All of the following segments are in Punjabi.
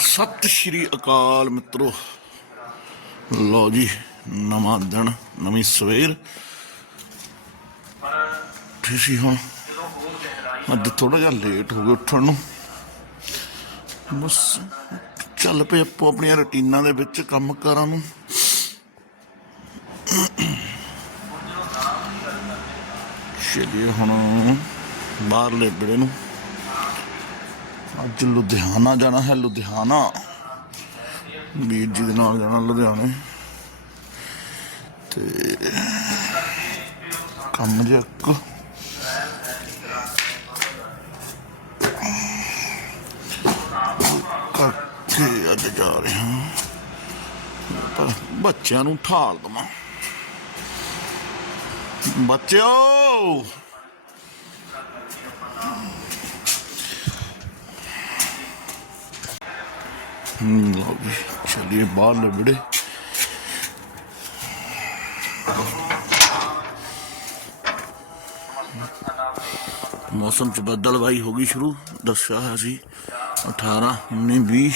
ਸਤਿ ਸ਼੍ਰੀ ਅਕਾਲ ਮਿੱਤਰੋ। ਲੋ ਜੀ, ਨਵਾਂ ਦਿਨ, ਨਵੀਂ ਸਵੇਰ। ਤੁਸੀਂ ਹਾਂ ਅੱਜ ਥੋੜਾ ਜਿਹਾ ਲੇਟ ਹੋ ਗਏ ਉੱਠਣ ਨੂੰ। ਬਸ ਚੱਲ ਪਏ ਆਪੋ ਆਪਣੀਆਂ ਰੁਟੀਨਾਂ ਦੇ ਵਿੱਚ ਕੰਮ ਕਾਰਾਂ ਨੂੰ। ਚਲਿਏ ਹੁਣ ਬਾਹਰਲੇ ਬੜੇ ਨੂੰ। ਅੱਜ ਲੁਧਿਆਣਾ ਜਾਣਾ ਹੈ, ਲੁਧਿਆਣਾ। ਵੀਰ ਜੀ ਦੇ ਨਾਲ ਜਾਣਾ ਲੁਧਿਆਣੇ। ਤੇ ਕੰਮ ਜਿਹਾ ਕਰਕੇ ਅੱਜ ਜਾ ਰਿਹਾ ਪਰ ਬੱਚਿਆਂ ਨੂੰ ਠਾਲ ਦਵਾਂ। ਬੱਚਿਓ! ਹਮ, ਲਓ ਜੀ ਚਲਿਏ ਬਾਹਰ ਲੈ ਬੜੇ ਮੌਸਮ ਚ ਬੱਦਲਵਾਈ ਹੋ ਗਈ ਸ਼ੁਰੂ ਦੱਸਿਆ ਹੈ ਸੀ 18 19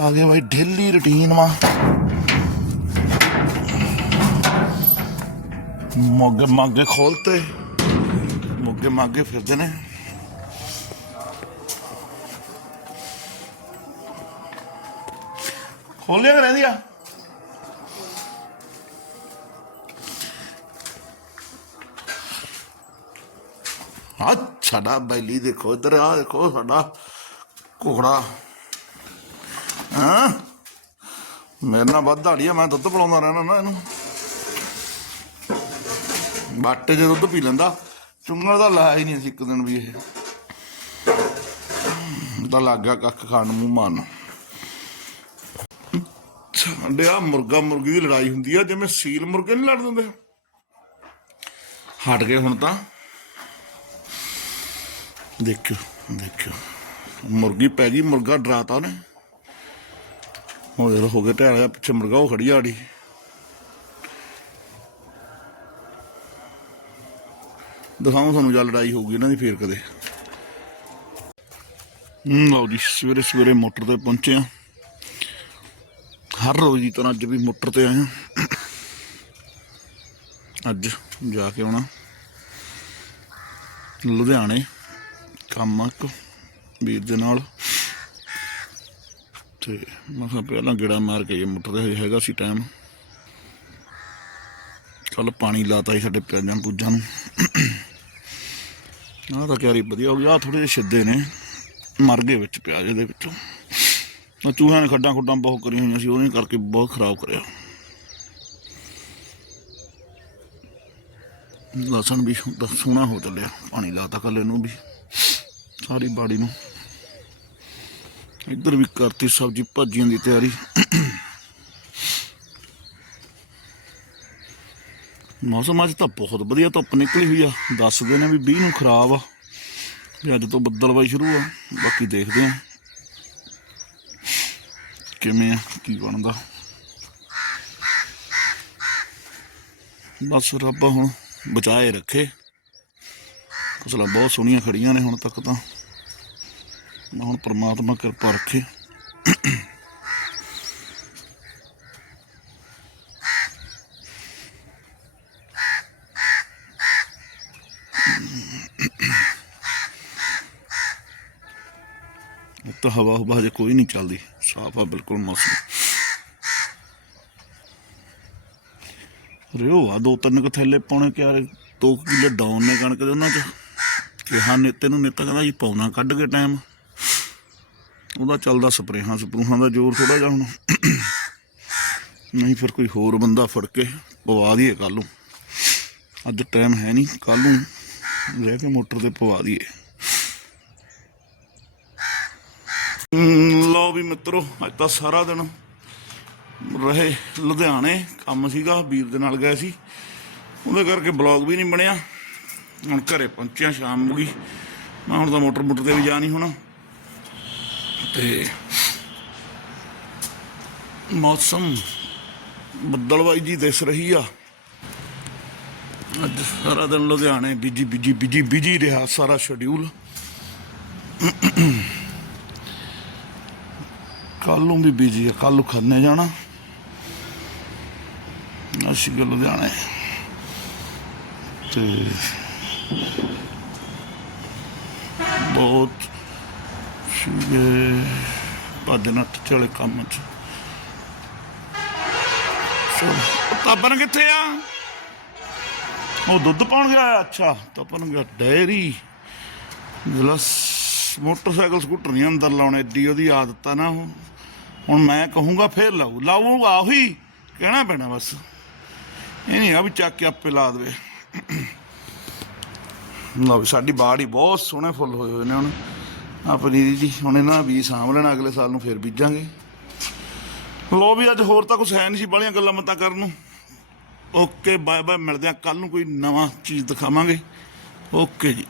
ਆ ਗਿਆ ਭਾਈ ਡੇਲੀ ਰੁਟੀਨ ਵਾ। ਮੋਗੇ ਮਾਗੇ ਖੋਲਤੇ, ਮੋਗੇ ਮਾਗੇ ਫਿਰਦੇ ਨੇ। ਖੋਲਿਆ ਕਿ ਰਹਿੰਦੀ ਆ ਆ ਸਾਡਾ ਬੈਲੀ ਦੇਖੋ ਇਧਰ ਆ ਦੇਖੋ ਸਾਡਾ ਘੋੜਾ। ਹਾਂ? ਮੇਰੇ ਨਾਲ ਵੱਧ ਦਾੜੀ ਆ, ਮੈਂ ਦੁੱਧ ਪਿਲਾਉਂਦਾ ਰਹਿਣਾ ਨਾ ਇਹਨੂੰ। ਬਾਟੇ ਜੇ ਦੁੱਧ ਪੀ ਲੈਂਦਾ। ਚੁੰਗਲ ਦਾ ਲਾਇਆ ਹੀ ਨਹੀਂ ਸੀ ਇੱਕ ਦਿਨ ਵੀ ਇਹ। ਦਾ ਲੱਗਾ ਕੱਖ ਖਾਣ ਨੂੰ ਮੂੰਹ ਮਾਰਨ ਸਾਡੇ ਮੁਰਗਾ ਮੁਰਗੀ ਦੀ ਲੜਾਈ ਹੁੰਦੀ ਆ, ਜਿਵੇਂ ਸੀਲ ਮੁਰਗੇ ਨਹੀਂ ਲੜ ਦਿੰਦੇ। ਹਟ ਗਏ ਹੁਣ ਤਾਂ। ਦੇਖਿਓ ਦੇਖਿਓ। ਮੁਰਗੀ ਪੈ ਗਈ, ਮੁਰਗਾ ਡਰਾਤਾ ਉਹਨੇ। ਹੁਣ ਜਦੋਂ ਹੋ ਗਏ ਢਾਲ ਜਾ ਪਿੱਛੇ ਮੁਰਗਾ ਉਹ ਖੜੀ ਆੜੀ ਦਿਖਾਉਂ ਤੁਹਾਨੂੰ ਜਾਂ ਲੜਾਈ ਹੋਊਗੀ ਇਹਨਾਂ ਦੀ ਫੇਰ ਕਦੇ। ਲਓ ਜੀ, ਸਵੇਰੇ ਸਵੇਰੇ ਮੋਟਰ ਤੇ ਪਹੁੰਚੇ ਆ। ਹਰ ਰੋਜ਼ ਦੀ ਤਰ੍ਹਾਂ ਅੱਜ ਵੀ ਮੋਟਰ ਤੇ ਆਏ ਆ। ਅੱਜ ਜਾ ਕੇ ਆਉਣਾ। ਲੁਧਿਆਣੇ, ਕੰਮ ਆ ਇੱਕ। ਵੀਰ ਦੇ ਨਾਲ। ਤੇ ਮੈਂ ਕਿਹਾ ਪਹਿਲਾਂ ਗੇੜਾ ਮਾਰ ਕੇ ਇਹ ਮੋਟਰ ਤੇ ਹੈਗਾ ਸੀ ਟਾਈਮ ਕੱਲ ਪਾਣੀ ਲਾਤਾ ਸੀ ਸਾਡੇ ਪਿਆਜ਼ਾਂ ਪੂਜਾਂ ਨੂੰ। ਆਹ ਤਾਂ ਕਿਆਰੀ ਵਧੀਆ ਹੋ ਗਈ, ਆਹ ਥੋੜੇ ਜਿਹੇ ਸਿੱਧੇ ਨੇ, ਮਰ ਗਏ ਵਿੱਚ ਪਿਆਜ਼ ਦੇ ਵਿੱਚੋਂ। ਉਹ ਚੂਹਿਆਂ ਨੇ ਖੱਡਾਂ ਖੁੱਡਾਂ ਬਹੁਤ ਕਰੀਆਂ ਹੋਈਆਂ ਸੀ, ਉਹਨੇ ਕਰਕੇ ਬਹੁਤ ਖਰਾਬ ਕਰਿਆ। ਲਸਣ ਵੀ ਸੋਹਣਾ ਹੋ ਚੱਲਿਆ, ਪਾਣੀ ਲਾਤਾ ਕੱਲੇ ਨੂੰ ਵੀ। ਸਾਰੀ ਬਾੜੀ ਨੂੰ। ਇੱਧਰ ਵੀ ਕਰਤੀ ਸਬਜ਼ੀ ਭਾਜੀਆਂ ਦੀ ਤਿਆਰੀ। ਮੌਸਮ ਅੱਜ ਤਾਂ ਬਹੁਤ ਵਧੀਆ ਧੁੱਪ ਨਿਕਲੀ ਹੋਈ ਆ। ਦੱਸਦੇ ਨੇ ਵੀ 20 ਨੂੰ ਖਰਾਬ ਆ। ਵੀ ਅੱਜ ਤੋਂ ਬੱਦਲਵਾਈ ਸ਼ੁਰੂ ਆ। ਬਾਕੀ ਦੇਖਦੇ ਆ। ਕਿਵੇਂ ਆ, ਕੀ ਬਣਦਾ। ਬਸ ਰੱਬ ਹੁਣ ਬਚਾਏ ਰੱਖੇ। ਫਸਲਾਂ ਬਹੁਤ ਸੋਹਣੀਆਂ ਖੜੀਆਂ ਨੇ ਹੁਣ ਤੱਕ ਤਾਂ। ਹੁਣ ਪ੍ਰਮਾਤਮਾ ਕਿਰਪਾ ਰੱਖੇ। ਤਾਂ ਹਵਾ ਹਵਾ ਹਜੇ ਕੋਈ ਨਹੀਂ ਚੱਲਦੀ। ਸਾਫ਼ ਆ, ਬਿਲਕੁਲ ਮੌਸਮ। ਰਿਓ ਆ, ਦੋ ਤਿੰਨ ਕੁ ਥੈਲੇ ਪਾਉਣੇ ਕਿਆਰੇ ਦੋ ਕੁ ਡਾਊਨ ਨੇ ਕਣਕ ਦੇ ਉਹਨਾਂ ਚ। ਕਿਹਾ ਨੇਤੇ ਨੂੰ ਨੇਤਾ ਕਹਿੰਦਾ ਜੀ ਪਾਉਣਾ ਕੱਢ ਕੇ ਟਾਈਮ। ਉਹਦਾ ਚੱਲਦਾ ਸਪਰੇਹਾਂ ਸਪਰੂਹਾਂ ਦਾ ਜ਼ੋਰ ਥੋੜਾ ਜਿਹਾ ਹੁਣ। ਨਹੀਂ ਫਿਰ ਕੋਈ ਹੋਰ ਬੰਦਾ ਫੜ ਕੇ ਪਵਾ ਦਈਏ ਕੱਲ ਨੂੰ। ਅੱਜ ਟਾਈਮ ਹੈ ਨਹੀਂ ਕੱਲ ਨੂੰ ਰਹਿ ਕੇ ਮੋਟਰ ਤੇ ਪਵਾ ਦਈਏ। ਲਓ ਵੀ ਮਿੱਤਰੋ, ਅੱਜ ਤਾਂ ਸਾਰਾ ਦਿਨ ਰਹੇ ਲੁਧਿਆਣੇ, ਕੰਮ ਸੀਗਾ, ਵੀਰ ਦੇ ਨਾਲ ਗਏ ਸੀ। ਉਹਦੇ ਕਰਕੇ ਬਲੌਗ ਵੀ ਨਹੀਂ ਬਣਿਆ। ਹੁਣ ਘਰੇ ਪਹੁੰਚਿਆ ਸ਼ਾਮ ਹੋ ਗਈ ਮੈਂ ਹੁਣ ਤਾਂ ਮੋਟਰ ਮੋਟਰ ਤੇ ਵੀ ਜਾ ਨਹੀਂ ਹੋਣਾ। ਤੇ ਮੌਸਮ ਬੱਦਲਵਾਈ ਜੀ ਦਿਸ ਰਹੀ ਆ। ਅੱਜ ਸਾਰਾ ਦਿਨ ਲੁਧਿਆਣੇ ਬਿਜ਼ੀ ਬਿਜ਼ੀ ਬਿਜ਼ੀ ਬਿਜ਼ੀ ਰਿਹਾ ਸਾਰਾ ਸ਼ਡਿਊਲ ਕੱਲ ਨੂੰ ਵੀ ਬਿਜ਼ੀ ਆ ਕੱਲ ਨੂੰ ਖੰਨੇ ਜਾਣਾ। ਅਸੀਂ ਕਿ ਲੁਧਿਆਣੇ। ਤੇ ਬਹੁਤ ਸੀਗੇ ਭੱਜ ਨੱਠ ਚਲੇ ਕੰਮ ਚ। ਚਲੋ ਕਿੱਥੇ ਆ? ਉਹ ਦੁੱਧ ਪਾਉਣ ਗਿਆ, ਅੱਛਾ, ਤਾਪਨ ਗਿਆ ਡੈਰੀ। ਗਲਸ ਮੋਟਰਸਾਈਕਲ ਸਕੂਟਰ ਨਹੀਂ ਅੰਦਰ ਲਾਉਣੇ, ਏਡੀ ਉਹਦੀ ਆਦਤ ਆ ਨਾ ਹੁਣ ਮੈਂ ਕਹੂੰਗਾ ਫੇਰ ਲਾਊ। ਲਾਊਗਾ ਉਹੀ, ਕਹਿਣਾ ਪੈਣਾ ਬਸ। ਇਹ ਨਹੀਂ ਆ ਵੀ ਚੱਕ ਕੇ ਆਪੇ ਲਾ ਦੇਵੇ। ਲਓ ਸਾਡੀ ਬਾੜੀ ਬਹੁਤ ਸੋਹਣੇ ਫੁੱਲ ਹੋਏ ਹੋਏ ਨੇ ਹੁਣ। ਆ ਪਨੀਰੀ ਜੀ। ਹੁਣ ਇਹਨਾਂ ਦਾ ਬੀਜ ਸਾਂਭ ਲੈਣਾ, ਅਗਲੇ ਸਾਲ ਨੂੰ ਫੇਰ ਬੀਜਾਂਗੇ। ਲੋ ਵੀ ਅੱਜ ਹੋਰ ਤਾਂ ਕੁਝ ਹੈ ਨਹੀਂ ਸੀ ਬੜੀਆਂ ਗੱਲਾਂ ਮਤਾਂ ਕਰਨ ਨੂੰ। ਓਕੇ ਬਾਏ ਬਾਏ ਮਿਲਦੇ ਆ ਕੱਲ ਨੂੰ ਕੋਈ ਨਵਾਂ ਚੀਜ਼ ਦਿਖਾਵਾਂਗੇ। ਓਕੇ ਜੀ।